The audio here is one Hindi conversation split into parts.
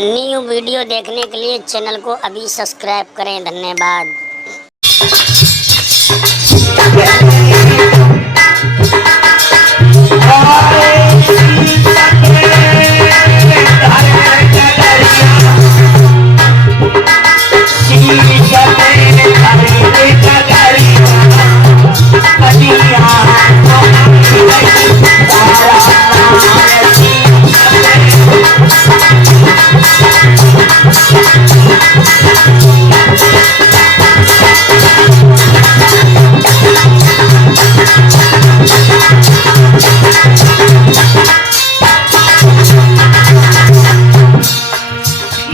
न्यू वीडियो देखने के लिए चैनल को अभी सब्सक्राइब करें। धन्यवाद।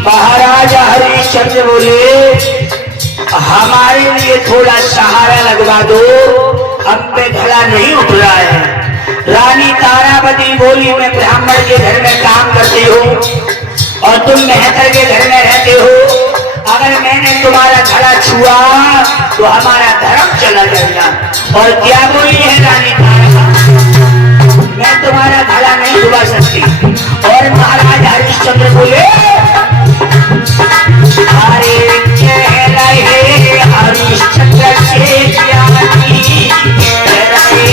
महाराजा हरिश्चंद्र बोले, हमारे लिए थोड़ा सहारा लगवा दो, हम पे घड़ा नहीं उठ रहा है। रानी तारावती बोली, मैं ब्राह्मण के घर में काम करती हूँ और तुम मेहतर के घर में रहते हो। अगर मैंने तुम्हारा घड़ा छुआ तो हमारा धर्म चला जाएगा। और क्या बोली है रानी तारा, मैं तुम्हारा घड़ा नहीं छुआ सकती। और महाराज हरिश्चंद्र बोले, अरे कह रहे हरिश्चंद्र से ज्ञानी कह रहे,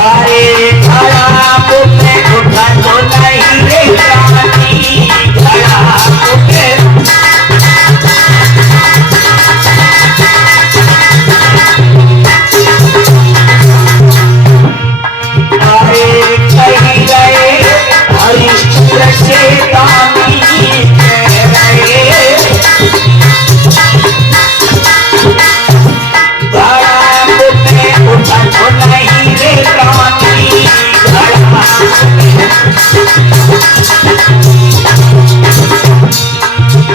अरे घड़ा मुझे उठा तो नहीं रे रानी, घड़ा मुझे हरिश्चंद्र से दानी कह रहे, घड़ा मुझे उठा तो नहीं रे रानी, घड़ा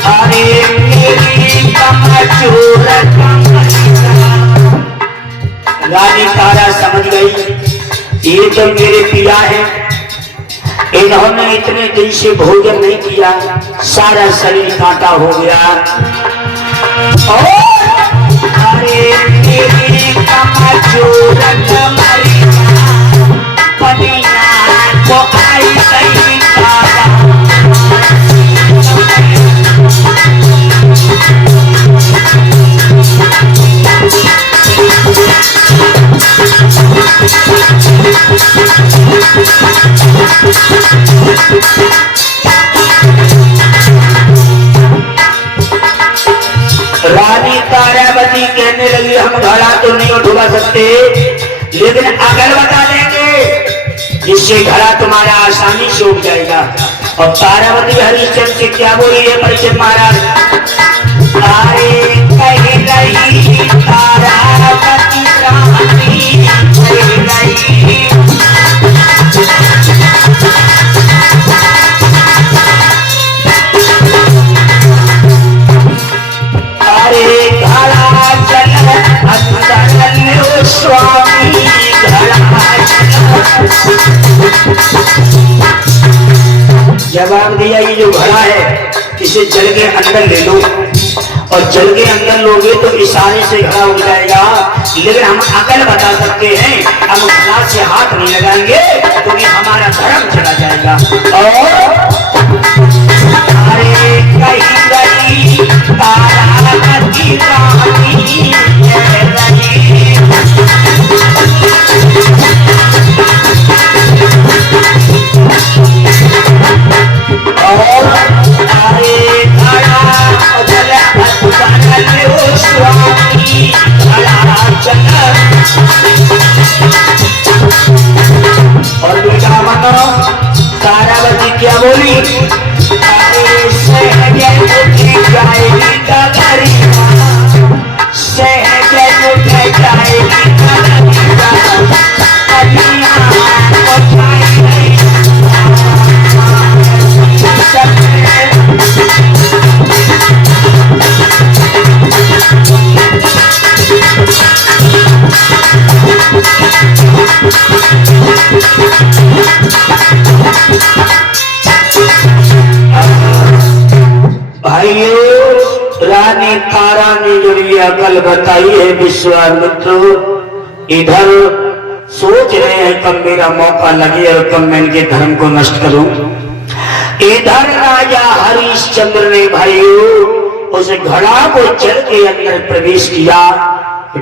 अरे मेरी कमजोर रानी तारा समझ गई, ये तो मेरे पिया है, इन्होंने इतने दिन से भोजन नहीं किया, सारा शरीर कांटा हो गया। अरे मेरी कमजोर पनिया को आई गई तारा, रानी तारावती कहने लगी, हम घड़ा तो नहीं उठवा सकते, लेकिन अगर बता देंगे जिससे घड़ा तुम्हारा आसानी से उठ जाएगा। और तारावती हरिश्चंद्र से क्या बोली है परीक्षित महाराज, अरे कहे गई तारावती रानी कहे गई, अरे घड़ा चल अंदर लो स्वामी, घड़ा जवाब दिया, ये जो घड़ा है इसे जल के अंदर ले लो, और जल के अंदर लोगे तो इशारे से घड़ा उठ जाएगा। लेकिन हम अकल बता सकते हैं, हम घड़ा से हाथ नहीं लगाएंगे क्योंकि हमारा धर्म चला जाएगा। और अरे कहीं गई तारावती रानी कह रही, और अरे घड़ा जल अंदर लो स्वामी, घड़ा चल। और बेटा मानो तारावती क्या बोली, अरे सहज उठ जाएगी कगरिया, सहज उठ जाएगी कगरिया, कलियां उठाई गई भाइयों, रानी तारा ने जो लिया अकल बताई है विश्वामित्र। इधर सोच रहे हैं कब मेरा मौका लगे और कब मैं इनके धर्म को नष्ट करूं। इधर राजा हरिश्चंद्र ने भाइयों उस घड़ा को जल के अंदर प्रवेश किया।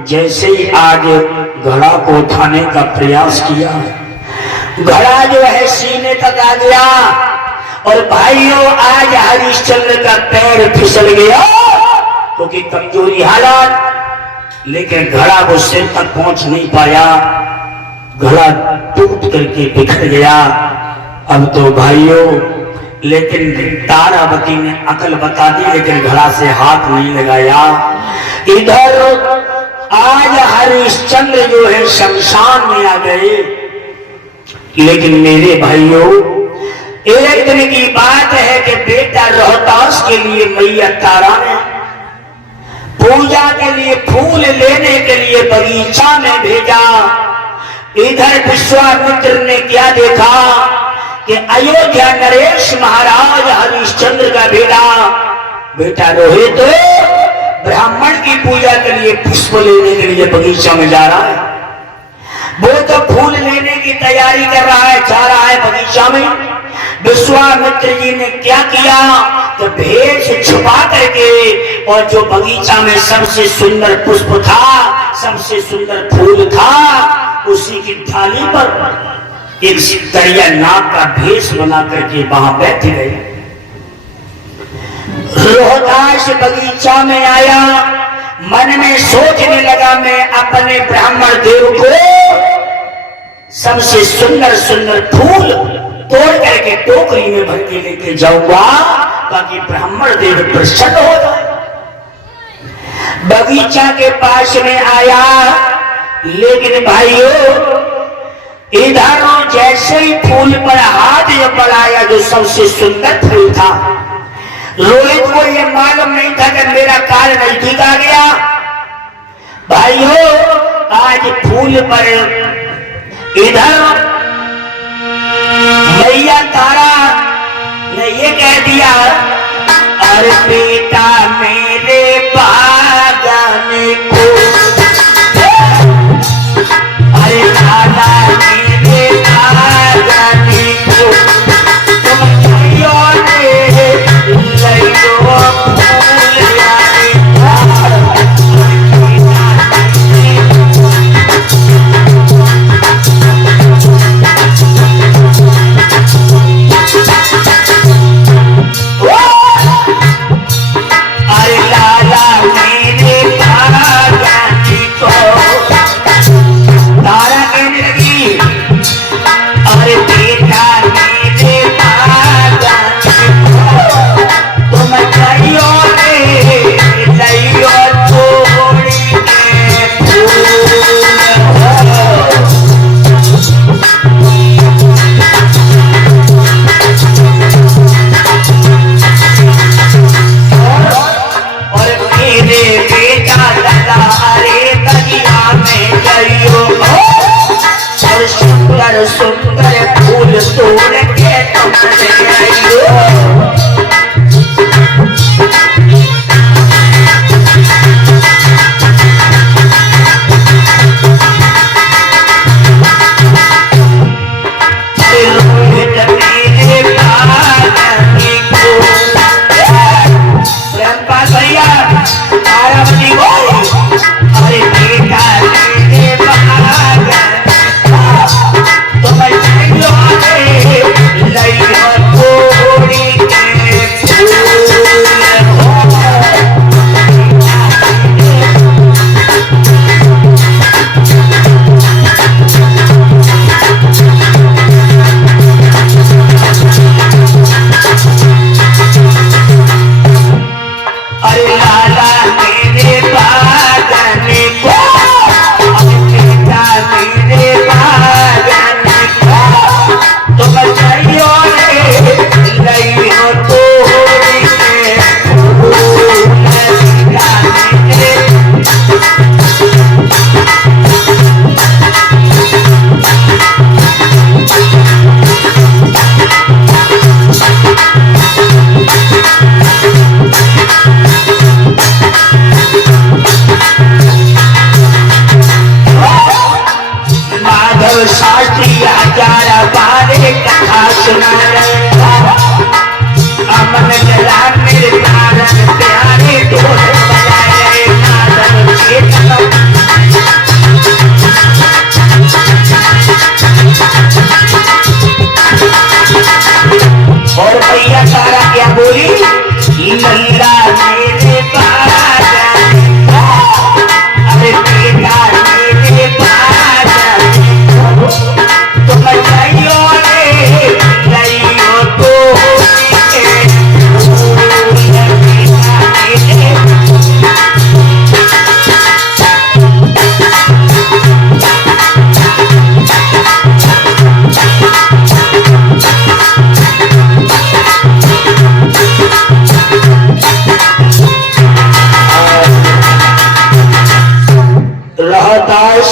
जैसे ही आज घड़ा को उठाने का प्रयास किया, घड़ा जो है सीने तक आ गया और भाइयों आज हरिश्चंद्र का पैर फिसल गया क्योंकि कमजोरी हालत, लेकिन घड़ा वो सिर तक पहुंच नहीं पाया। घड़ा टूट करके बिखर गया। अब तो भाइयों लेकिन तारावती ने अकल बता दी, लेकिन घड़ा से हाथ नहीं लगाया। इधर आज हरिश्चंद्र जो है शमशान में आ गए। लेकिन मेरे भाइयों एक दिन की बात है कि बेटा रोहतास के लिए मैया तारा ने पूजा के लिए फूल लेने के लिए बगीचा में भेजा। इधर विश्वामित्र ने क्या देखा कि अयोध्या नरेश महाराज हरिश्चंद्र का बेटा रोहित ब्राह्मण की पूजा के लिए पुष्प लेने के लिए बगीचा में जा रहा है। वो तो फूल लेने की तैयारी कर रहा है, जा रहा है बगीचा में। विश्वामित्र जी ने क्या किया तो भेष छुपा करके और जो बगीचा में सबसे सुंदर पुष्प था, सबसे सुंदर फूल था, उसी की थाली पर एक दरिया नाग का भेष बना करके वहां बैठ गए। रोहतास बगीचा में आया, मन में सोचने लगा मैं अपने ब्राह्मण देव को सबसे सुंदर सुंदर फूल तोड़ करके टोकरी में भर के लेके जाऊंगा ताकि ब्राह्मण देव प्रसन्न हो जाए। बगीचा के पास में आया, लेकिन भाइयों इधर जैसे ही फूल पर हाथ बढ़ाया जो सबसे सुंदर फूल था, रोहित को यह मालूम नहीं था कि मेरा काल नजदीक आ गया। भाइयों आज फूल पर इधर मैया तारा ने ये कह दिया, अरे बेटा मेरे बागान को, अरे लाला मेरे बागान को तुम भाइयों ने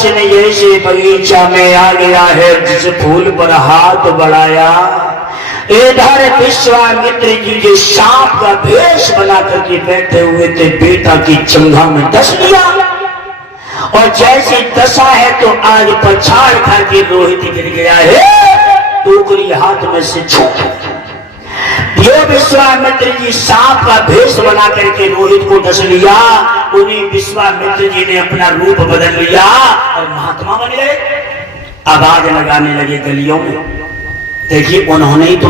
ने जैसे बगीचा में आ गया है, जिस फूल पर हाथ बढ़ाया, इधर विश्वामित्र जी जो सांप का भेष बना करके बैठे हुए थे, बेटा की चंगा में डस लिया। और जैसी दशा है तो आज पछाड़ खा के रोहित गिर गया है, टोकरी हाथ में से छूट। ये विश्वामित्र जी सांप का भेष बना करके रोहित को डस लिया। उन्हीं विश्वामित्र जी ने अपना रूप बदल लिया और महात्मा बन गए। आवाज लगाने लगे गलियों में। देखिए, उन्होंने ही तो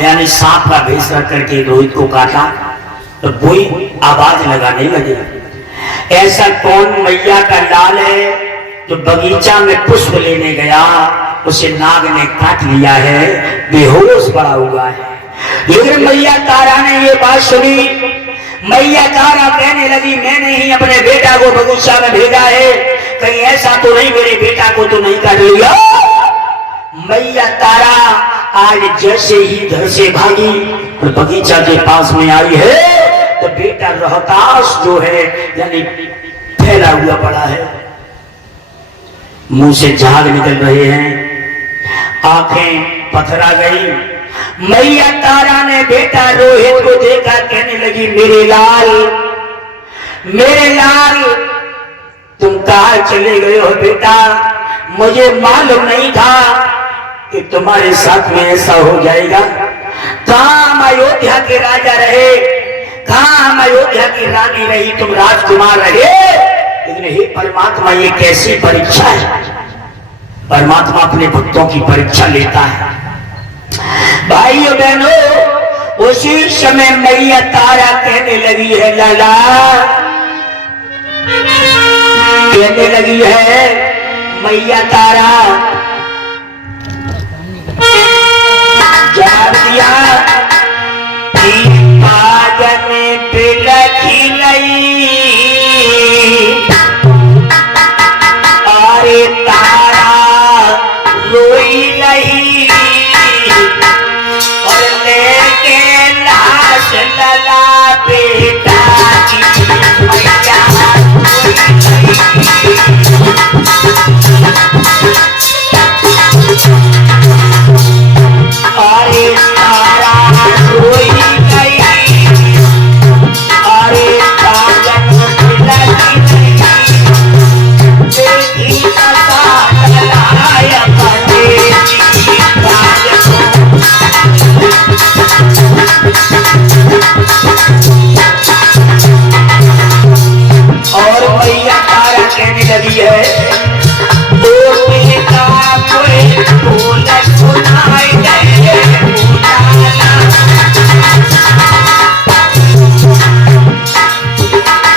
यानी सांप का भेष रख करके रोहित को काटा, तो वही आवाज लगाने लगे। ऐसा कौन मैया का लाल है जो बगीचा में पुष्प लेने गया, उसे नाग ने काट लिया है, बेहोश पड़ा हुआ है। लेकिन मैया तारा ने ये बात सुनी। मैया तारा कहने लगी, मैंने ही अपने बेटा को बगीचा में भेजा है, कहीं ऐसा तो नहीं मेरे बेटा को तो नहीं काट लिया। मैया तारा आज जैसे ही घर से भागी तो बगीचा के पास में आई है, तो बेटा रोहतास जो है यानी फैला हुआ पड़ा है, मुंह से झाग निकल रहे हैं, आंखें पथरा गई। मैया तारा ने बेटा रोहित को देखा, कहने लगी, मेरे लाल तुम कहाँ चले गए हो बेटा? मुझे मालूम नहीं था कि तुम्हारे साथ में ऐसा हो जाएगा। कहाँ हम अयोध्या के राजा रहे, कहाँ हम अयोध्या की रानी रही, तुम राजकुमार रहे। लेकिन हे परमात्मा, ये कैसी परीक्षा है? परमात्मा अपने भक्तों की परीक्षा लेता है। भाइयों बहनों, उसी समय मैया तारा कहने लगी है, लाला कहने लगी है मैया तारा, जवाब दिया कि पागल बिलखी नहीं, अरे तारा रोई नहीं, और लेके लाश लला बेटा की मैया अरे तारा रोई नहीं, अरे पागल बिलखी नहीं, बेटी का साथ लाया बेटी और मैया तारा कहने लगी है, ओ बेटा कोई बोल सुनाई दे,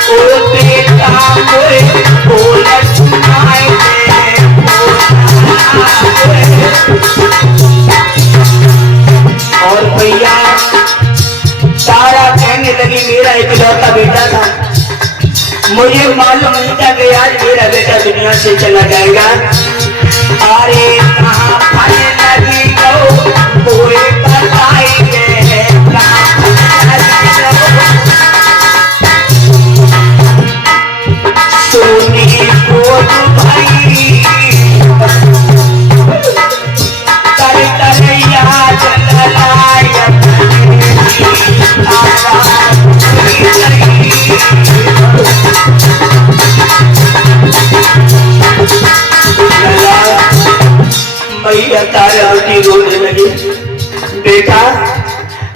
ओ बेटा कोई बोल सुनाई दे। और भैया तारा कहने लगी, मेरा इकलौता बेटा था, मुझे मालूम नहीं था कि आज मेरा बेटा दुनिया से चला जाएगा। अरे कहाँ फल लगी गो कोई बताएंगे, कहाँ सोनी को भाई कर कर याद ललाया मैया तारा की रोने लगी, बेटा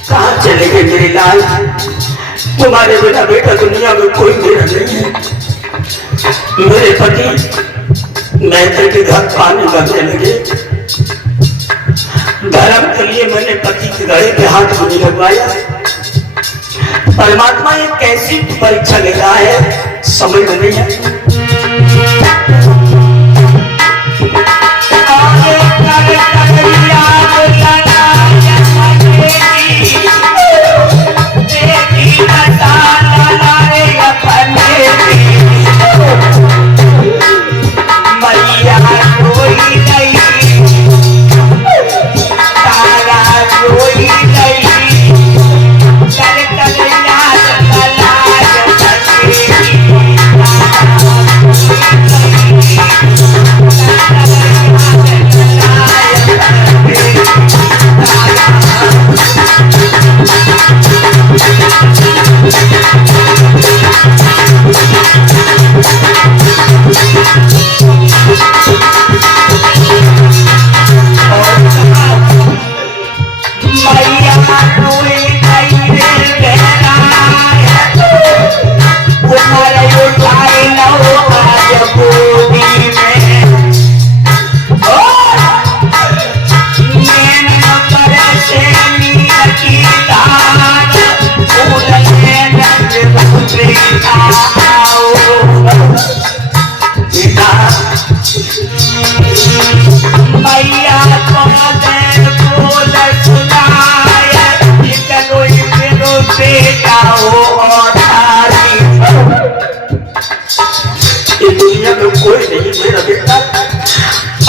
कहाँ चले गए मेरे लाल? तुम्हारे बिना बेटा दुनिया में कोई मेरा नहीं है। मेरे पति मैत्री के घर पानी भरने लगे, धर्म के लिए मैंने पति के गले पे हाथ को नहीं लगवाया। परमात्मा ये कैसी परीक्षा ले रहा है, समझ में नहीं है।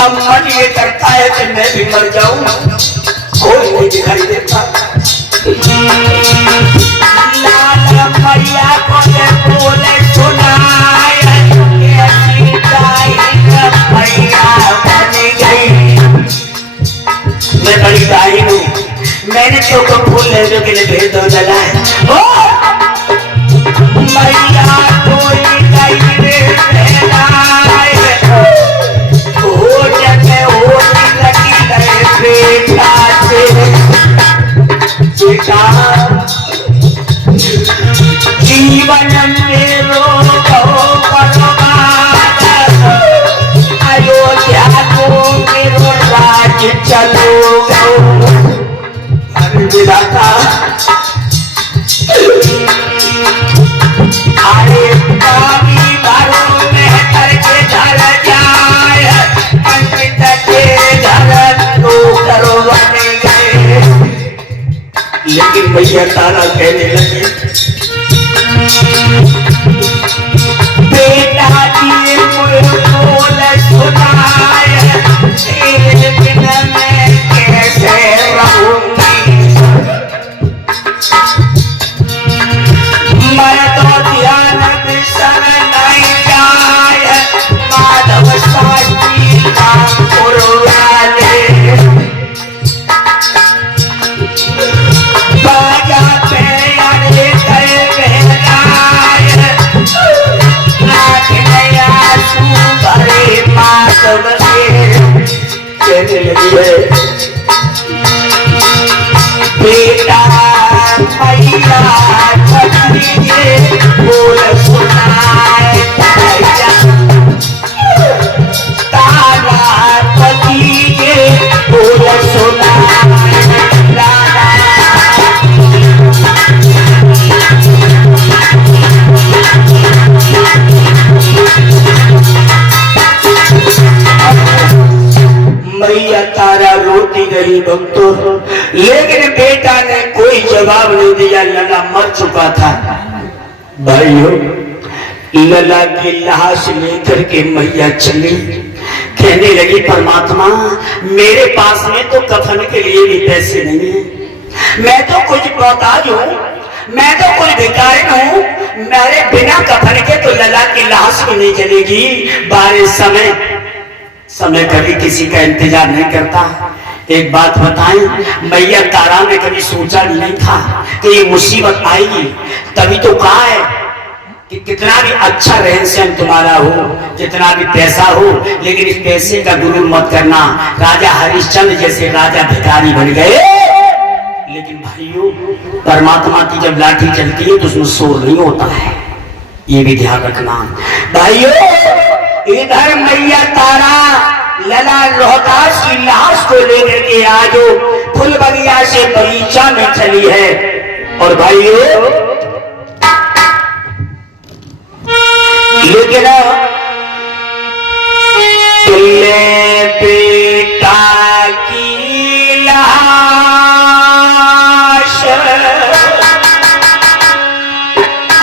अब मन ये करता है कि मैं भी मर जाऊं, कोई नहीं दिखाई देता। लाल मैया को ये बोले सुनाए कैसी दाई मैया बन गई। मैं बड़ी दाई हूँ, मैंने तो फूल लेने के लिए भेज दो जला है। मैया कोई नहीं रे हो जगह हो लगी गए बेटा से बेटा जीवन में अयोध्या को मेरो राज चलो विधाता। अरे कामी बारों में करके धर जाए पंडित के घर तो करो बने गए। लेकिन मैया तारा कहने लगे बेटा जी बोल सुनाए तेरे बिन मैं कैसे रहूंगी। मैं तो ध्यान विसर नहीं जाए माधव साची कानपुर वाले बाजा पे अड़े गए बहलाए आँख नया भरे माधव के कहने लगी है बेटा मैया छतरी बोल सुनाए तारा पति के बोल सुनाए दादा। मैया तारा रोती गई भक्तों, लेकिन बेटा ने कोई जवाब नहीं दिया। लला मर चुका था। भाइयों लला की लाश लेकर के मैया चली, कहने लगी परमात्मा मेरे पास में तो कफन के लिए भी पैसे नहीं है, मैं तो कुछ मोहताज हूँ, मैं तो कुछ भिखारी हूँ, मेरे बिना कफन के तो लला की लाश भी नहीं चलेगी। बारिश समय कभी किसी का इंतजार नहीं करता। एक बात बताएं, मैया तारा ने कभी सोचा नहीं था कि ये मुसीबत आएगी। तभी तो कहा है कि कितना भी अच्छा रहन सहन तुम्हारा हो, जितना भी पैसा हो, लेकिन इस पैसे का गुरूर मत करना। राजा हरिश्चंद्र जैसे राजा भिखारी बन गए। लेकिन भाइयों परमात्मा की जब लाठी चलती है तो उसमें शोर नहीं होता है, ये भी ध्यान रखना। भाइयों इधर मैया तारा लला रोहतास की लाश को लेकर के आज फुल बगिया से बगीचा में चली है। और भाइयों लेकिन तुल्ले बेटा की लाश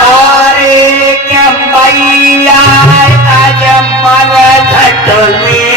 अरे क्या मैया आज मर घट में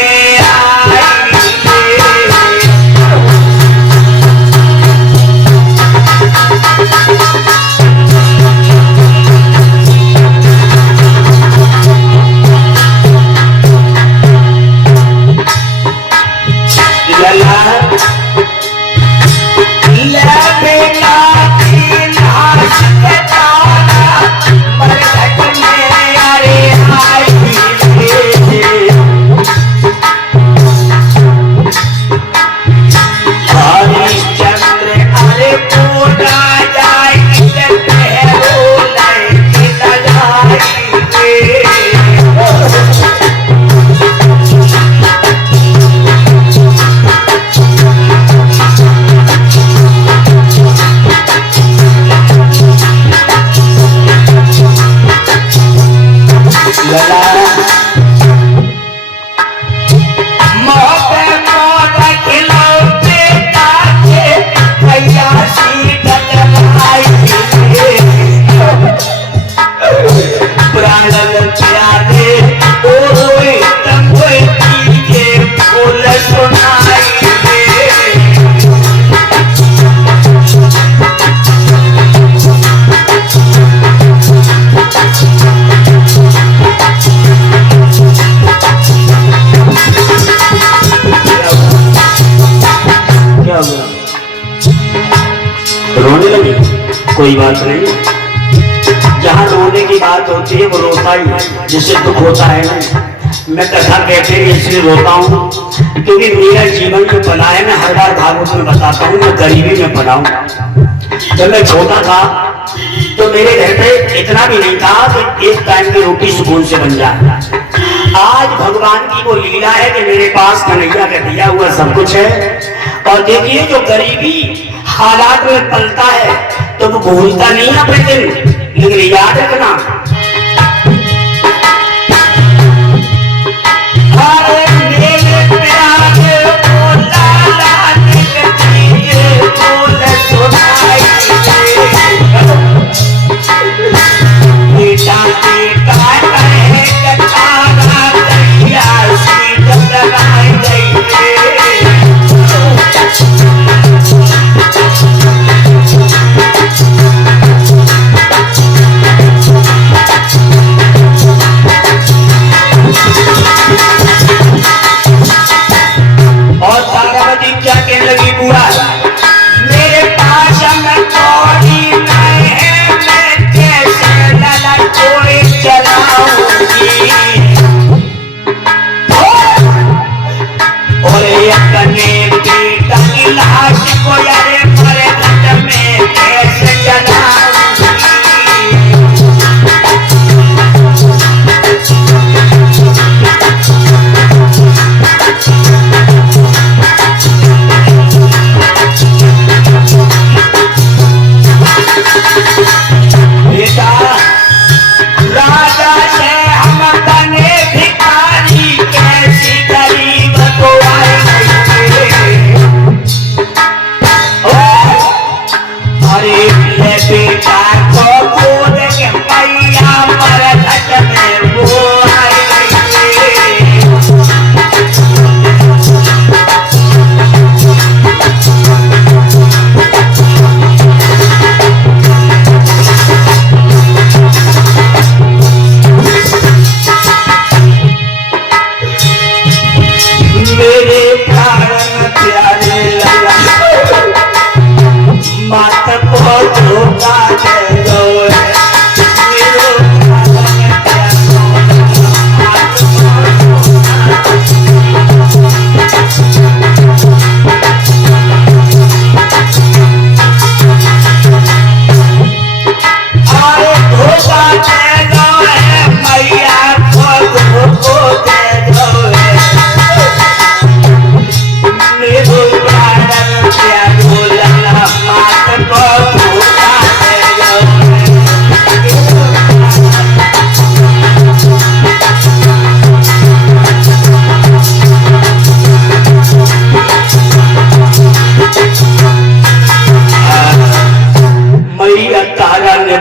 कोई बात नहीं, जहाँ रोने की बात होती है वो रोता ही है, जिससे दुख होता है ना। मैं कथा कहते हैं इसलिए रोता हूँ क्योंकि मेरा जीवन जो बना है ना, हर बार भागवत में बताता हूँ, मैं गरीबी में बना हूँ। जब मैं छोटा था तो मेरे घर पे इतना भी नहीं था कि एक टाइम की रोटी सुकून से बन जाए। आज भगवान की वो लीला है कि मेरे पास कन्हैया का दिया हुआ सब कुछ है। और देखिए जो गरीबी हालात में पलता है तो वो भूलता नहीं अपने दिन, लेकिन याद रखना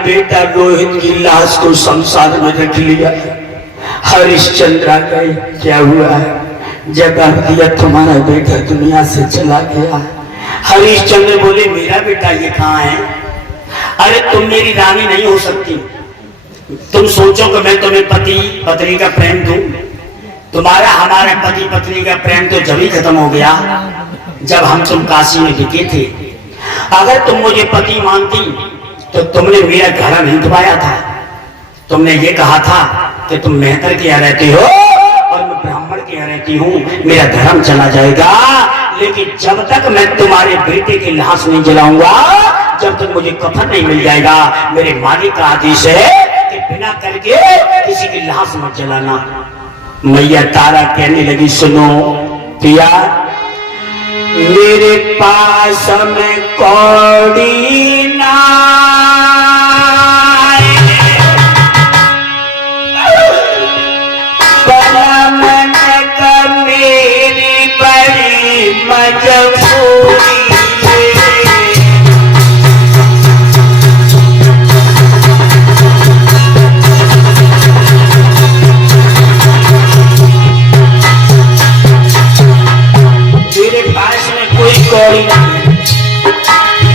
बेटा रोहित की लाश को शमशान में रख लिया। हरिश्चंद्र गए, क्या हुआ है? जवाब दिया तुम्हारा बेटा दुनिया से चला गया। हरिश्चंद्र बोले मेरा बेटा ये कहाँ है? अरे तुम मेरी रानी नहीं हो सकती। तुम सोचो कि मैं तुम्हें पति पत्नी का प्रेम दूं? तुम्हारा हमारा पति पत्नी का प्रेम तो जब ही खत्म हो गया जब हम तुम काशी में बिके थे। अगर तुम मुझे पति मानती तो तुमने मेरा घड़ा नहीं दबाया था। तुमने ये कहा था कि तुम मेहतर के यहाँ रहती हो और मैं ब्राह्मण के यहाँ रहती हूँ, मेरा धर्म चला जाएगा। लेकिन जब तक मैं तुम्हारे बेटे की लाश नहीं जलाऊंगा, जब तक मुझे कफन नहीं मिल जाएगा, मेरे मालिक का आदेश है कि बिना करके किसी की लाश मत जलाना। मैया तारा कहने लगी सुनो पिया, मेरे पास में कौड़ी ना मेरी बड़ी मजबूरी मेरे पास में कोई कौड़ी नहीं।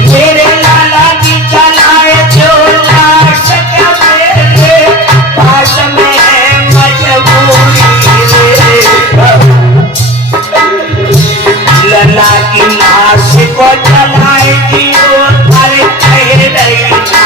मेरे लाला की चलाए जो लाश का मेरे पास में है मजबूरी। लला की लाश को चलाएगी वो अरे कह रही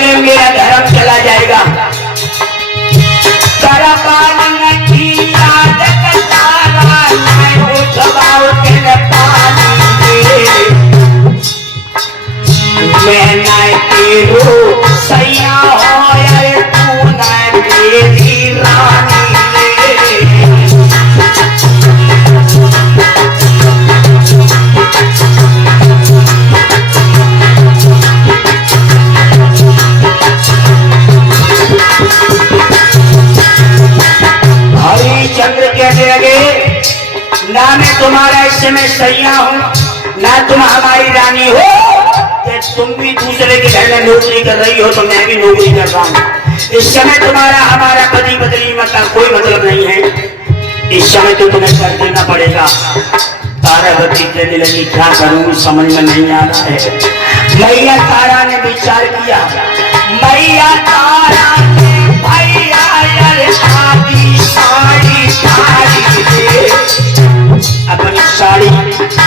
पहले मेरा धर्म चला जाएगा। मैं नाय तेरो सैया हो यार तू नाय मेरी रानी हरिश्चंद्र कहने लगे, ना मैं तुम्हारा इस समय सैया हूँ, ना तुम हमारी रानी हो। तुम भी दूसरे के घर में नौकरी कर रही हो तो मैं भी नौकरी कर रहा हूँ। इस समय तुम्हारा हमारा पति पत्नी मतलब कोई मतलब नहीं है। इस समय तो तुम्हें कर देना पड़ेगा। तारावती कहने लगी, क्या करूँ समझ में नहीं आ रहा है। मैया तारा ने विचार किया। मैया तारा ने भैया आदि साड़ी अपनी साड़ी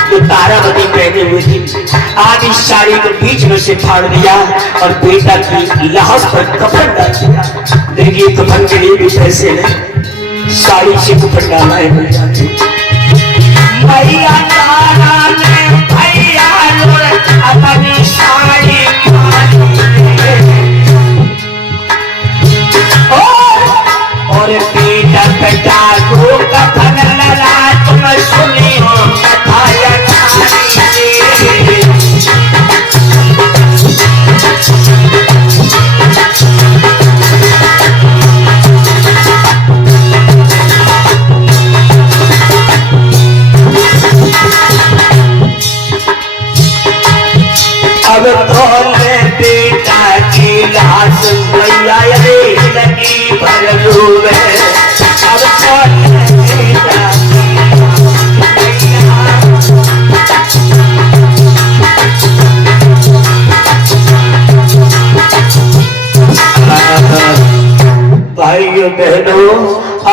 जो तारावती पहने हुई थी आदि साड़ी को बीच में से फाड़ दिया और बेटा की लाश पर कफन डाल दिया। देखिए कफन के लिए भी पैसे नहीं, साड़ी से कफन डाला है भैया ने। मैया तारा ने भैया अपनी साड़ी और बेटा बेटा को कफन लगा तुम सुनी हो कथाया अब खोले बेटा की लाश मैया रे लगी भरलू में। अब खोले बेटा भाइयों बहनों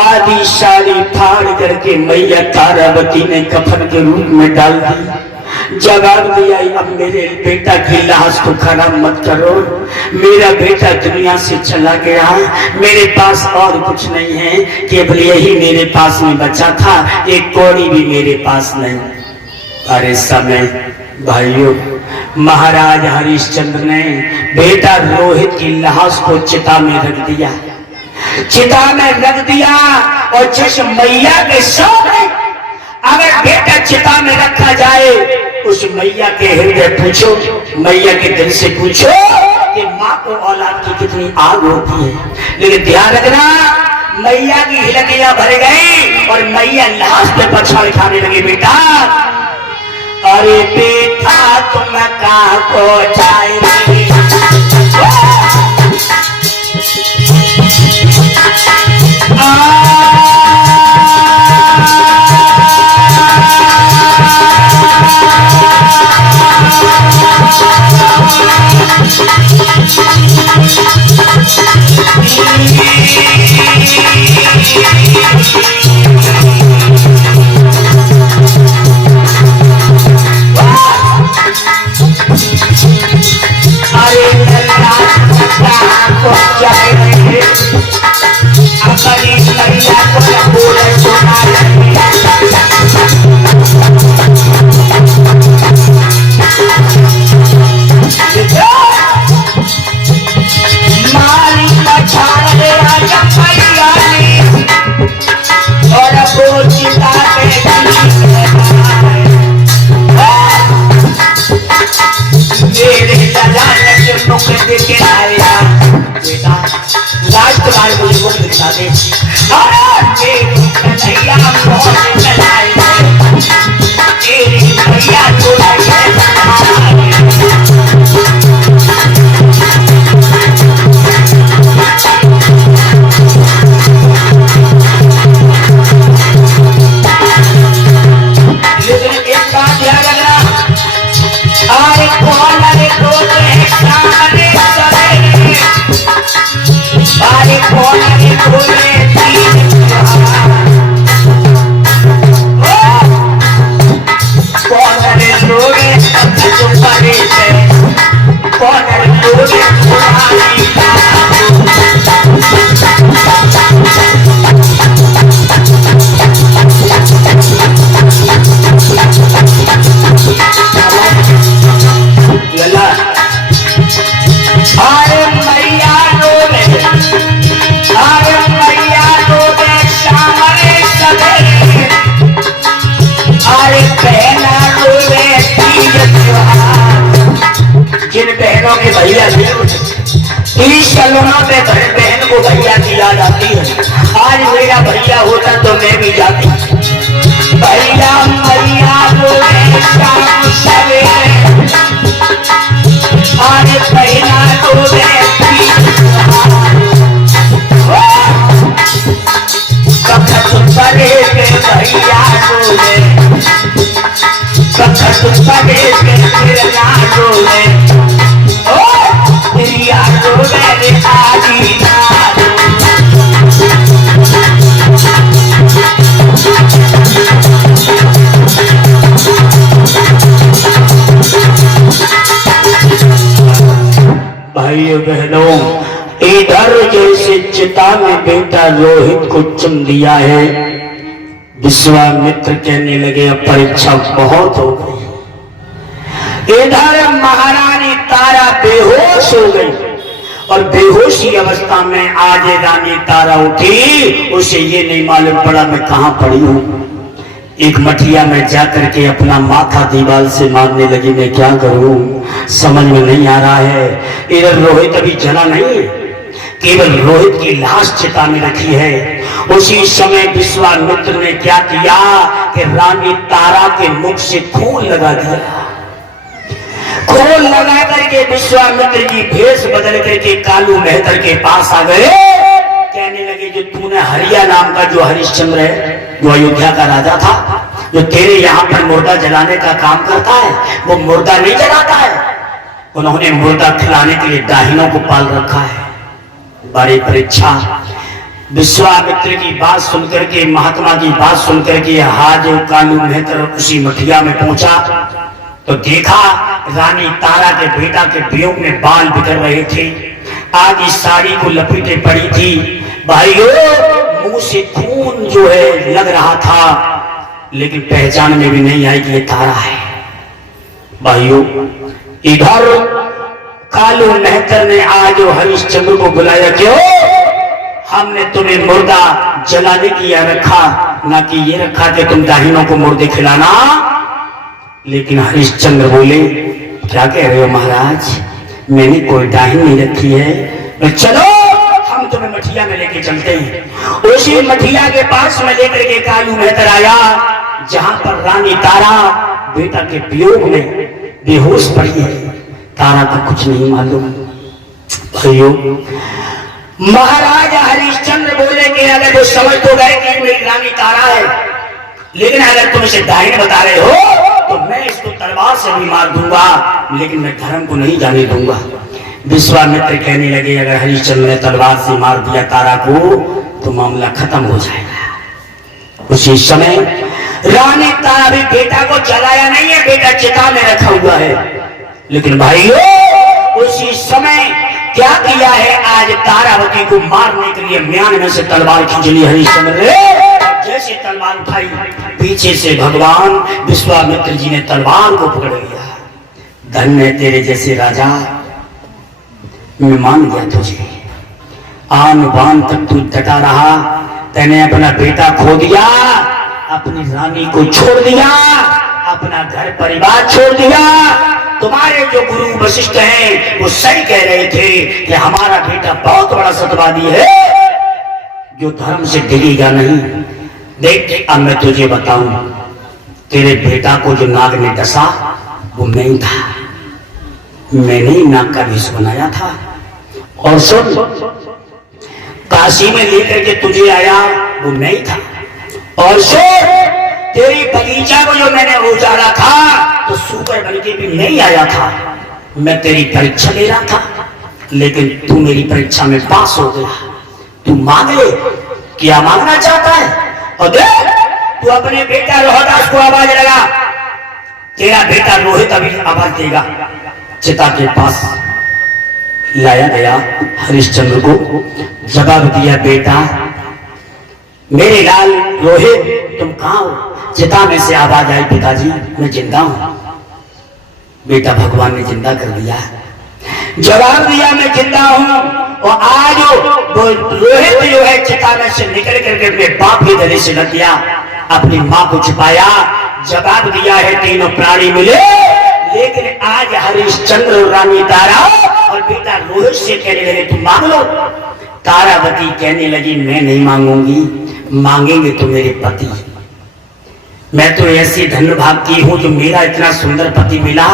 आदि साड़ी फाड़ करके मैया तारावती ने कफन के रूप में डाल दी। जवाब दिया, अब मेरे बेटा की लाश को खराब मत करो। मेरा बेटा दुनिया से चला गया, मेरे पास और कुछ नहीं है, केवल यही मेरे पास में बचा था, एक कौड़ी भी मेरे पास नहीं। अरे समय भाइयों महाराज हरिश्चंद्र ने बेटा रोहित की लाश को चिता में रख दिया। चिता में रख दिया और जिस मैया के सामने अगर बेटा चिता में रखा जाए उस मैया के हृदय पूछो, मैया के दिल से पूछो कि माँ को औलाद की कितनी आग होती है। लेकिन ध्यान रखना मैया की हिलकियां भर गई और मैया लाश पे पछाड़ खाने लगे। बेटा अरे बेटा तुम कहाँ को जाएंगे। अरे पे भैया नहीं होते। 30 कलोनों पे बहन को भैया की याद आती है। आज मेरा भैया होता तो मैं भी जाती। भैया भैया बोले शाम सवेरे, आज पहला तो परे के भैया बोले, परे के भैया बोले, ओ प्रिया बोले आदि भाइयों बहनों, इधर जैसे चिता में बेटा रोहित को चुन दिया है, विश्वामित्र कहने लगे अब परीक्षा बहुत हो गई। इधर महारानी तारा बेहोश हो गई और बेहोशी अवस्था में आज रानी तारा उठी। उसे ये नहीं मालूम पड़ा मैं कहां पड़ी हूं। एक मठिया में जाकर के अपना माथा दीवार से मारने लगी, मैं क्या करूं समझ में नहीं आ रहा है। इधर रोहित अभी जला नहीं, केवल रोहित की लाश चिता में रखी है। उसी समय विश्वामित्र ने क्या किया कि रानी तारा के मुख से खून लगा दिया। खून लगा करके विश्वामित्र जी भेष बदल करके कालू मेहतर के पास आ गए। कहने लगे जो तूने हरिया नाम का जो हरिश्चंद्र है, जो अयोध्या का राजा था, जो तेरे यहाँ पर मुर्दा जलाने का काम करता है, वो मुर्दा नहीं जलाता है। उन्होंने मुर्दा खिलाने के लिए डाहिनों को पाल रखा है। बड़ी परीक्षा। विश्वामित्र की बात सुनकर के, महात्मा की बात सुनकर के हाज कालू मेहतर उसी मठिया में पहुंचा तो देखा रानी तारा के बेटा के वियोग में बाल बिखर रहे थे। आधी साड़ी को लपेटे पड़ी थी। भाइयों मुंह से खून जो है लग रहा था, लेकिन पहचान में भी नहीं आई कि ये तारा है। भाइयों इधर कालू मेहतर ने आज हरिश्चंद्र को बुलाया, क्यों हमने तुम्हें मुर्दा जलाने की रखा, ना कि ये रखा कि तुम दाहिनों को मुर्दे खिलाना। लेकिन हरिश्चंद्र बोले क्या कह रहे हो महाराज, मैंने कोई डाहिन नहीं रखी है। चलो हम तुम्हें मठिया में लेके चलते हैं। उसी मठिया के पास में लेकर के कालू मेहतर आया, जहां पर रानी तारा बेटा के वियोग में बेहोश पड़ी है। तारा का कुछ नहीं मालूम। भाइयों महाराज हरिश्चंद्र बोले कि अगर वो समझ तो गए कि मेरी रानी तारा है, लेकिन अगर तुम इसे डाहिन बता रहे हो तो मैं इसको तलवार से भी मार दूंगा, लेकिन मैं धर्म को नहीं जाने दूंगा। विश्वामित्र कहने लगे अगर हरिश्चंद्र ने तलवार से मार दिया तारा को तो मामला खत्म हो जाएगा। उसी समय रानी तारा भी बेटा को जलाया नहीं है, बेटा चिता में रखा हुआ है। लेकिन भाइयों उसी समय क्या किया है, आज तारावती को मारने के लिए म्यान में से तलवार खींच ली हरिश्चंद्र ने। जैसे तलवार उठाई, पीछे से भगवान विश्वामित्र जी ने तलवार को पकड़ लिया। धन्य तेरे जैसे राजा, मैं मान गया तुझे। आन बान तक तू डटा रहा, तैने अपना बेटा खो दिया, अपनी रानी को छोड़ दिया, अपना घर परिवार छोड़ दिया। तुम्हारे जो गुरु वशिष्ठ हैं वो सही कह रहे थे कि हमारा बेटा बहुत बड़ा सत्यवादी है जो धर्म से डिगेगा नहीं। देख अब मैं तुझे बताऊं, तेरे बेटा को जो नाग ने डसा वो मैं ही था, मैंने ही नाग का विष बनाया था। और सुन, काशी में लेकर के तुझे आया वो मैं ही था। और सुन, तेरी बगीचा को जो मैंने उजाड़ा था तो सुपर बन के भी नहीं आया था। मैं तेरी परीक्षा ले रहा था, लेकिन तू मेरी परीक्षा में पास हो गया। तू मांग ले, क्या मांगना चाहता है? और देख तू अपने बेटा रोहिदास को आवाज लगा, तेरा बेटा रोहित अभी आवाज देगा। चिता के पास लाया गया, हरिश्चंद्र को जवाब दिया, बेटा मेरे लाल रोहित तुम कहां हो? चिता में से आवाज आई, पिताजी मैं जिंदा हूं। बेटा भगवान ने जिंदा कर दिया। जवाब दिया मैं जिंदा हूं। और आज वो रोहित जो है चिता में से निकल करके अपने बाप के गले से लग गया, अपनी मां को छुपाया। जवाब दिया है तीनों प्राणी मिले, लेकिन आज हरिश्चंद्र और रानी तारा और बेटा रोहित से कहने लगे तुम मांग लो। तारावती कहने लगी मैं नहीं मांगूंगी, मांगेंगे तो मेरे पति। मैं तो ऐसी धन्य भाग्य हूं जो मेरा इतना सुंदर पति मिला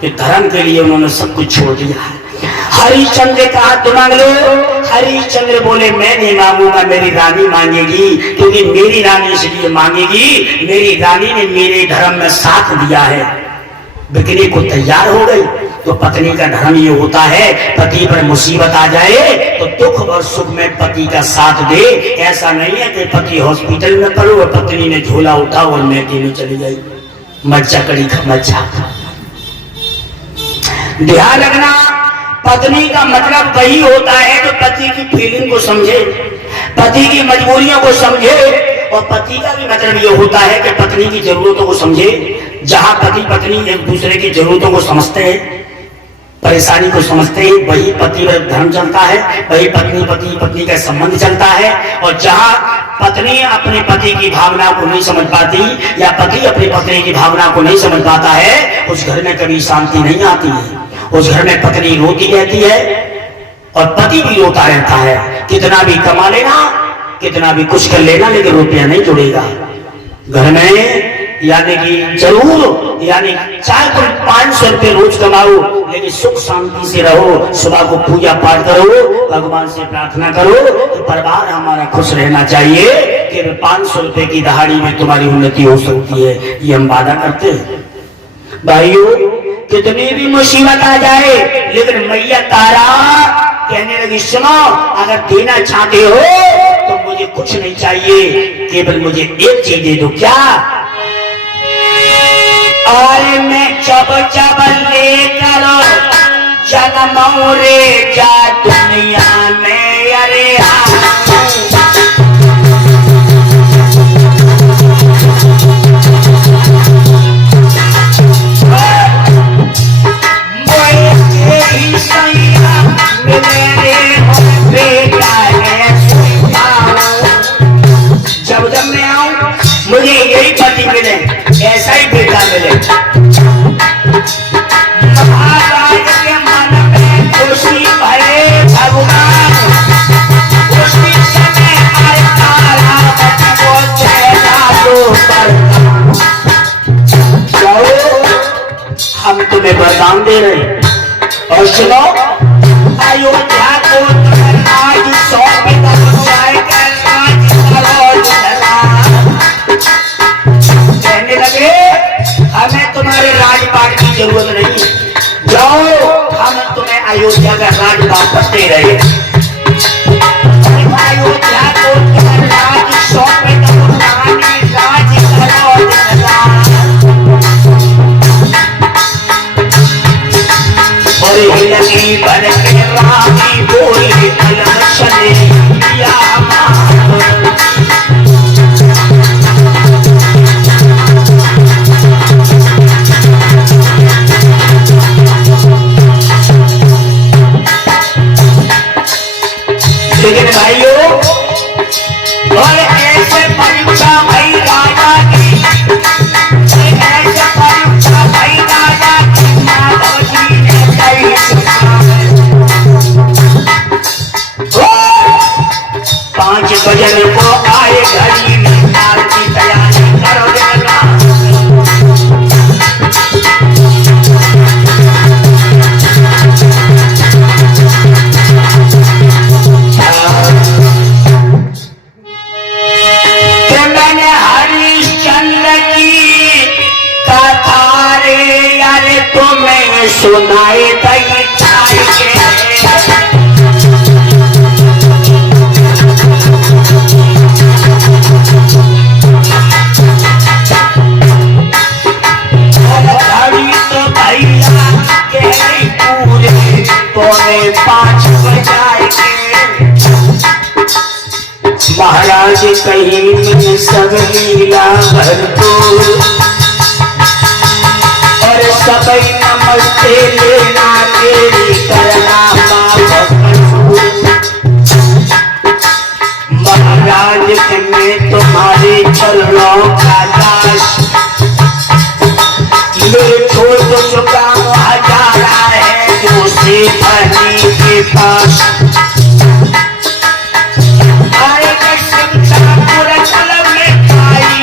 कि धर्म के लिए उन्होंने सब कुछ छोड़ दिया। हरिश्चंद्र कहा तुम मांग लो। हरिश्चंद्र बोले मैं नहीं मांगूंगा, मेरी रानी मांगेगी, क्योंकि मेरी रानी इसलिए मांगेगी, मेरी रानी ने मेरे धर्म में साथ दिया है। बिकने को तैयार हो गई। तो पत्नी का धर्म ये होता है, पति पर मुसीबत आ जाए तो दुख और सुख में पति का साथ दे। ऐसा नहीं है कि पति हॉस्पिटल में पड़ो और पत्नी ने झोला उठा और मैके में चली गई। मज्जा कड़ी का मज्जा। ध्यान रखना, पत्नी का मतलब वही होता है जो पति की फीलिंग को समझे, पति की मजबूरियों को समझे। और पति का भी मतलब ये होता है कि पत्नी की जरूरतों को समझे। जहां पति पत्नी एक दूसरे की जरूरतों को समझते हैं, परेशानी को समझते हैं, वही पति धर्म चलता है, वही पत्नी पति पत्नी का संबंध चलता है। और जहां पत्नी अपने पति की भावना को नहीं समझ पाती या पति अपनी पत्नी की भावना को नहीं समझ पाता है, उस घर में कभी शांति नहीं आती है। उस घर में पत्नी रोती रहती है और पति भी रोता रहता है। कितना भी कमा लेना, कितना भी कुछ कर लेना, लेकिन रुपया नहीं जुड़ेगा घर में। यानी कि जरूर, यानी चाहे तुम 500 रुपये रोज कमाओ, लेकिन सुख शांति से रहो। सुबह को पूजा पाठ करो, भगवान से प्रार्थना करो कि परिवार हमारा खुश रहना चाहिए। कि 500 रुपये की दहाड़ी में तुम्हारी उन्नति हो सकती है, ये हम वादा करते हैं। भाइयों, कितनी भी मुसीबत आ जाए, लेकिन मैया तारा कहने लगी सुनो, अगर देना चाहते हो तो मुझे कुछ नहीं चाहिए, केवल मुझे एक चीज दे दो। क्या? और मैं जब जब लेकर जन्मों रे जा दुनिया में, अरे जब जब मैं आऊं मुझे यही पति मिले, ऐसा ही बेटा मिले। महाराज के मन में खुशी भरे भगवान, उसी समय आए तारावती को चेहरा दो पर। हम तुम्हें वरदान दे रहे और सुनो, अयोध्या को आज सौंप जाएगा। कहने लगे हमें तुम्हारे राजपाट की जरूरत नहीं है, जाओ हम तुम्हें अयोध्या का राज वापस दे रहे हैं। अयोध्या को राज सौंप राज और लगी बन के रानी बोली लेकिन भाइयों, और ऐसे परीक्षा भाई राजा की, ऐसे परीक्षा भाई राजा की माधव जी ने कही। 5 बजे को आए घड़ी में मार की तैयारी करो देना। मैंने हरिश्चंद्र की कथा रे यारे तुम्हें सुनाए दई चाहिए। तो भैया के पूरे 4:45 बजाएंगे। महाराज कहीं में सब लीला भरपूर और सबई नमस्ते लेना तेरी करना बाप। महाराज में तुम्हारे चरणों का दास, ले छोड़ तो चुका हजारा है जो से पास आए कसम पूरा कलम में खाई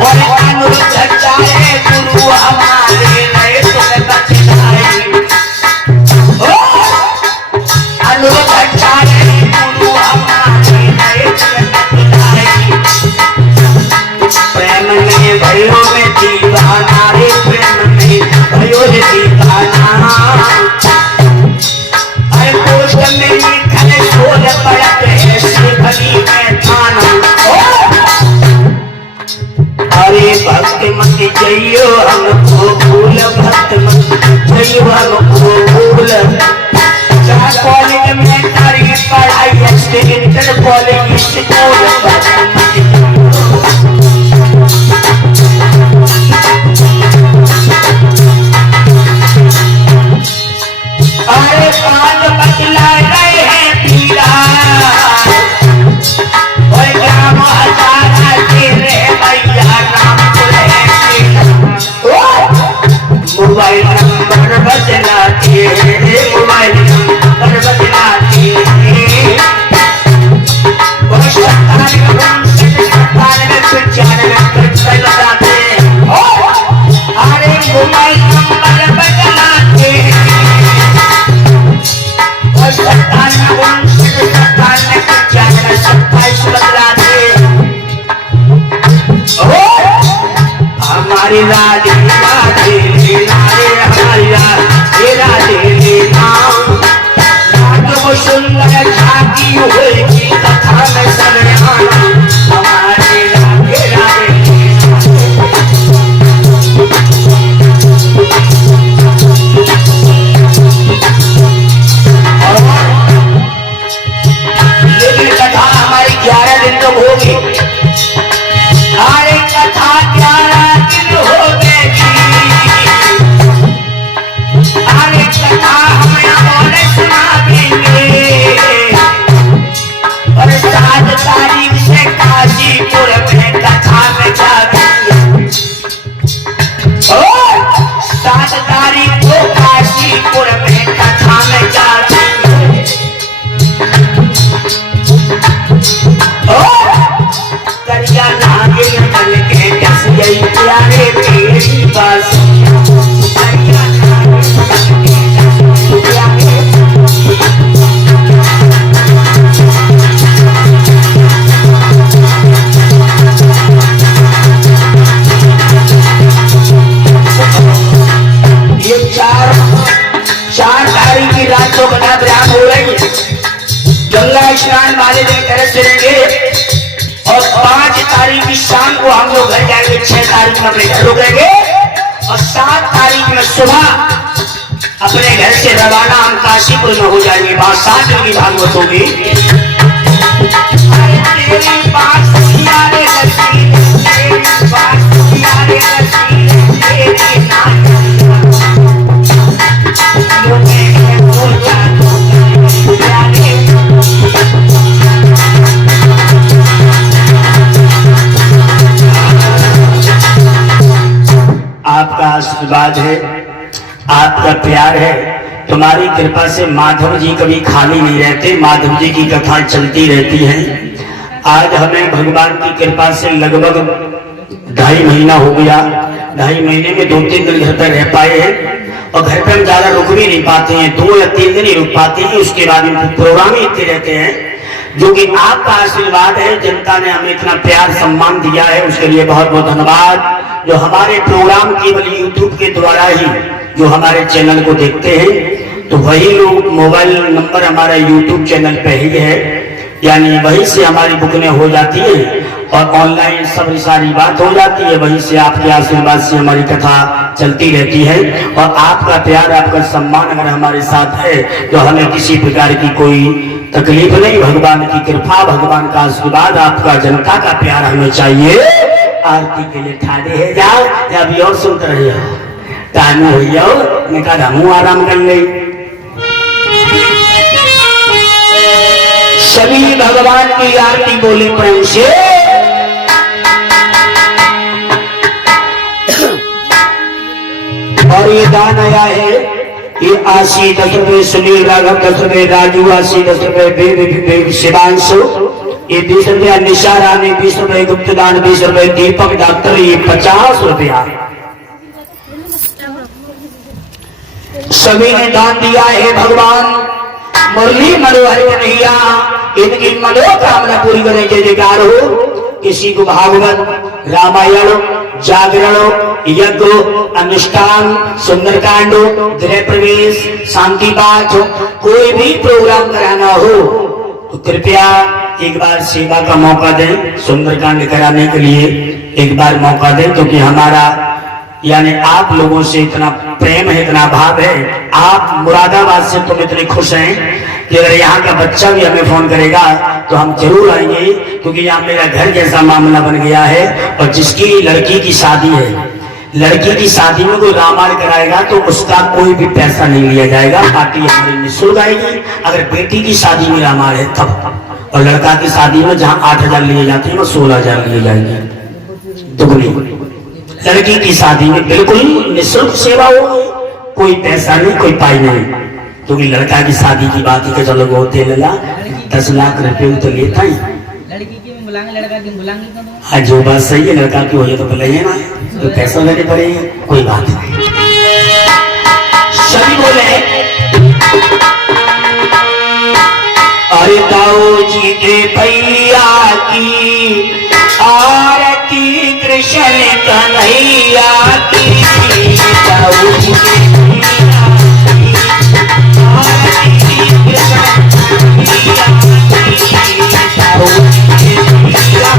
और अनुरुद्ध चाहे गुरु हमारे नए तुम्हें बचनाई अनुरुद्ध चाहे गुरु हमारे नए तुम्हें बचनाई प्रेम में भयो में दीवाना रे प्रेम में भयो रे दीवाना अरे पोस्ट में लिखल सोल पड़त है श्रीफली में थाना अरे भक्त मत जइयो हमको भूल भक्त मत जइयो हमको भूल जहाँ कॉलेज में तारी पढ़ाई इंटर कॉलेज स्कूल भक्त मत अरे कान बदला रहे हैं पीरा और ग्राम हजारा तेरे भैया राम मोबाइल नंबर बदला के मोबाइल नंबर बदला के और 97 लगाते अरे मोबाइल नंबर बदला के और 27 बदला के हमारी राधे राधे राधे हमारी राधे राधे नाम वो सुंदर झांकी होगी कथा में सरेआना हमारे राधे राधे लेकिन कथा हमारी 11 दिन तक होगी अरे कथा 11 दिन हो गई अरे कथा हमें बोले सुना देंगे और 7 तारीख से काशीपुर में कथा में जाएंगे 7 तारीख को काशीपुर में कथा में जाएंगे करिया नागिन बन के कस गई प्यारे तेरी बांसुरी करिया नागिन बन के कस गई प्यारे ये 4 तारीख की रात को बना ब्याह हो रही है गंगा स्नान वाले दिन तरह से रहेंगे और 5 तारीख की शाम को हम लोग घर जाएंगे 6 तारीख में अपने घर रुकेंगे और 7 तारीख में सुबह अपने घर से रवाना हम काशीपुर में हो जाएंगे वहां 7 दिन की भागवत होगी अरे तेरी बांसुरिया रे रसीले तेरी बांसुरिया रे रसीले तेरी नाचनिया मुझे भूल जा आपका आशीर्वाद है आपका प्यार है तुम्हारी कृपा से माधव जी कभी खाली नहीं रहते माधव जी की कथा चलती रहती है आज हमें भगवान की कृपा से लगभग 2.5 महीना हो गया 2.5 महीने में 2-3 दिन घर पर रह पाए हैं और घर पर हम ज्यादा रुक भी नहीं पाते हैं 2 या 3 दिन ही रुक पाते हैं उसके बाद प्रोग्राम ही इतने रहते हैं जो कि आपका आशीर्वाद है जनता ने हमें इतना प्यार सम्मान दिया है उसके लिए बहुत बहुत धन्यवाद जो हमारे प्रोग्राम केवल यूट्यूब के द्वारा ही जो हमारे चैनल को देखते हैं तो वही लोग मोबाइल नंबर हमारा यूट्यूब चैनल पे ही है यानी वहीं से हमारी बुकिंग हो जाती है और ऑनलाइन सब सारी बात हो जाती है वहीं से आपके आशीर्वाद से हमारी कथा चलती रहती है और आपका प्यार आपका सम्मान अगर हमारे साथ है तो हमें किसी प्रकार की कोई तकलीफ नहीं भगवान की कृपा भगवान का आशीर्वाद आपका जनता का प्यार हमें चाहिए आरती के लिए ठाड़े है जाओ या अभी और सुनते रहे हो टाइम हो जाओ निकाल हम आराम कर ले सभी भगवान की आरती बोली प्रेम से और ये दान आया है, ये 80 10 रुपए सुनील राघव, 10 रुपए राजू, 80 10 रुपए शिवांशु, ये 20 रुपया निशा रानी, 20 रुपए गुप्तदान, 20 रुपए दीपक डॉक्टर, ये 50 रुपया सभी ने दान दिया है। भगवान मुरली मनोहर कन्हैया इनकी मनोकामना पूरी करें। जय जयकार हो। किसी को भागवत, रामायण, जागरण, यज्ञ, अनुष्ठान, सुंदरकांड, गृह प्रवेश, शांति पाठ, कोई भी प्रोग्राम कराना हो तो कृपया एक बार सेवा का मौका दें। सुंदरकांड कराने के लिए एक बार मौका दें, क्योंकि हमारा यानी आप लोगों से इतना प्रेम है, इतना भाव है। आप मुरादाबाद से तुम इतने खुश हैं कि अगर यहाँ का बच्चा भी हमें फोन करेगा तो हम जरूर आएंगे, क्योंकि यहाँ मेरा घर जैसा मामला बन गया है। और जिसकी लड़की की शादी है, लड़की की शादी में कोई रामायण कराएगा तो उसका कोई भी पैसा नहीं लिया जाएगा, पार्टी हमारी निःशुल्क आएगी। अगर बेटी की शादी में रामायण है तब, और लड़का की शादी में जहाँ 8,000 लिए जाते हैं वो 16,000 लिए जाएंगे, दुगनी। लड़की की शादी में बिल्कुल निःशुल्क सेवा होगी, कोई पैसा नहीं, कोई पाई नहीं, क्योंकि लड़का की शादी की बात है। चलो होते लला 10 लाख रुपए तो लेता ही, लड़की की बुलाएंगे, लड़का की बुलाएंगे तो हाँ जो बात सही है, लड़का की हो जाए तो बुलाइए ना, तो पैसा लेने पड़ेगा, कोई बात नहीं। सभी बोले अरे ताऊ जी के भैया की आरती, कृष्ण कन्हैया की, ताऊ जी के भैया की आरती, कृष्ण कन्हैया की, ताऊ जी के भैया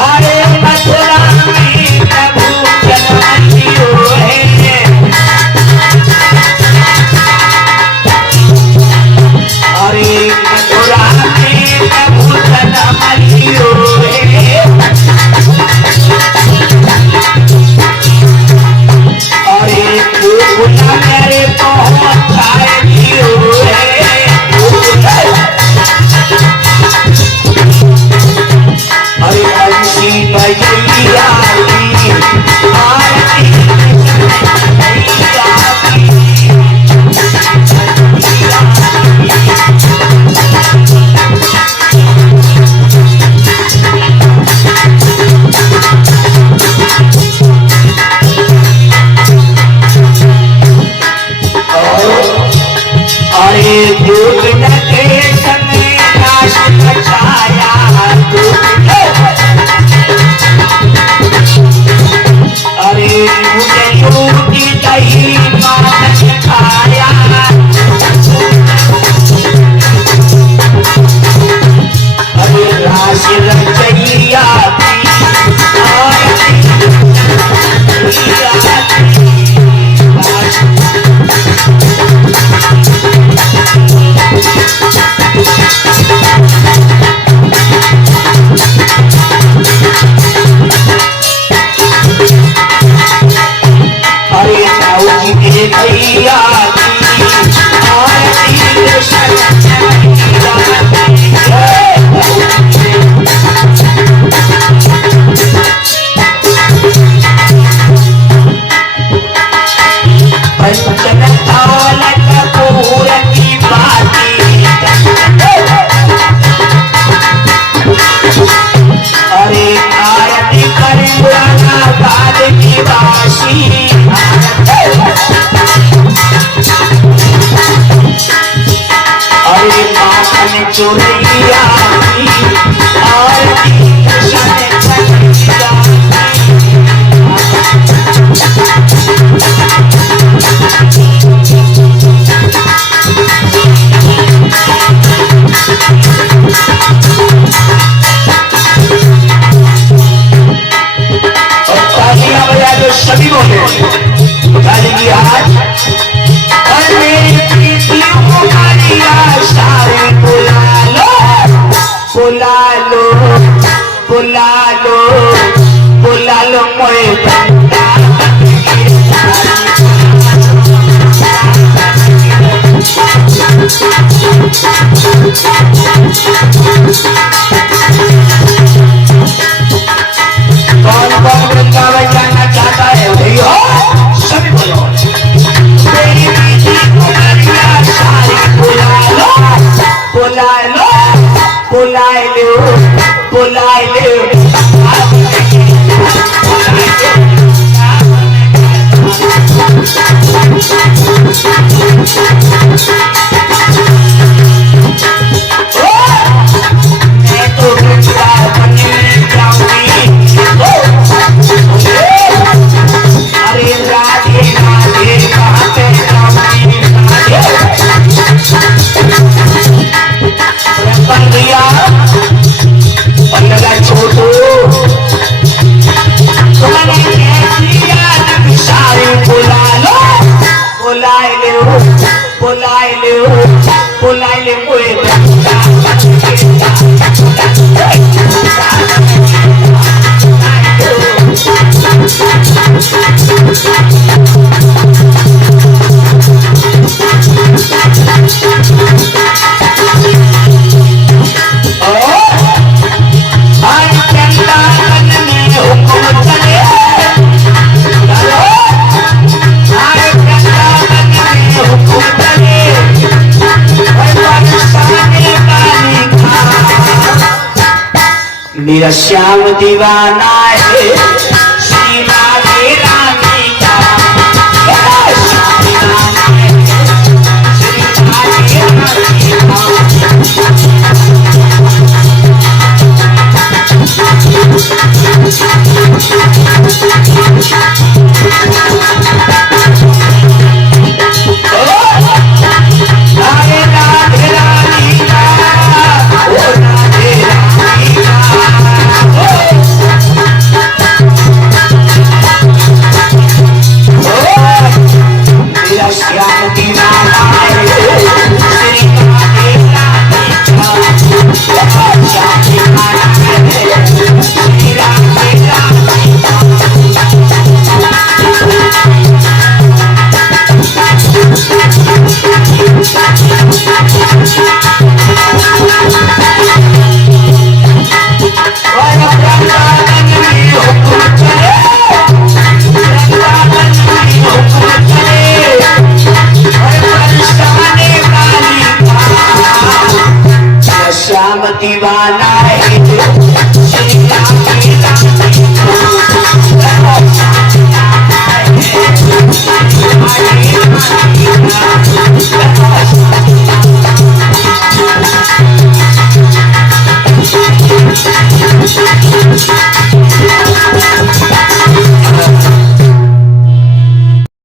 अरे मथुरा में प्रभु जन्म लियो है, अरे मथुरा में प्रभु जन्म लियो है, अरे गोकुला मेरे पहुंचाए दियो है, अरे बंसी बजैया की आरती, अरे गोविंद के समय नाश बचाया, अरे मुझे लूटी दही मानस खाया, अरे राशि रचैया की आरती, अरे ताऊ जी के भैया की आरती, कृष्ण पंचन थाल कपूर की बाती, अरे आरती करे मुरादाबाद की वासी, अरे माखन चोरिया की आरती, कृष्ण कन्हैया और तालियां बजा के सभी बोले ताली की आज, और मेरी प्रीतियों को मारिया सारे बुला लो, बुला लो, बुला लो, बुला लो मोए बंदा, कौन कौन वृंदावन जाना चाहता है भैया सभी बोलो। मेरी बेटी कुमारिया सारी बुला लो बुला लो बुला लो बुला लो मैं तो वृंदावन जाऊंगी। अरे राधे राधे कहाँ पे जाऊंगी बन गया और लगा छोटू तुमने कैसी याद सारी बुला लो बुलाए ले बुलाए ले बुलाए ले कोई मेरा श्याम दीवाना है श्री राधे रानी का श्याम दीवाना है श्री राधे रानी श्याम दीवाना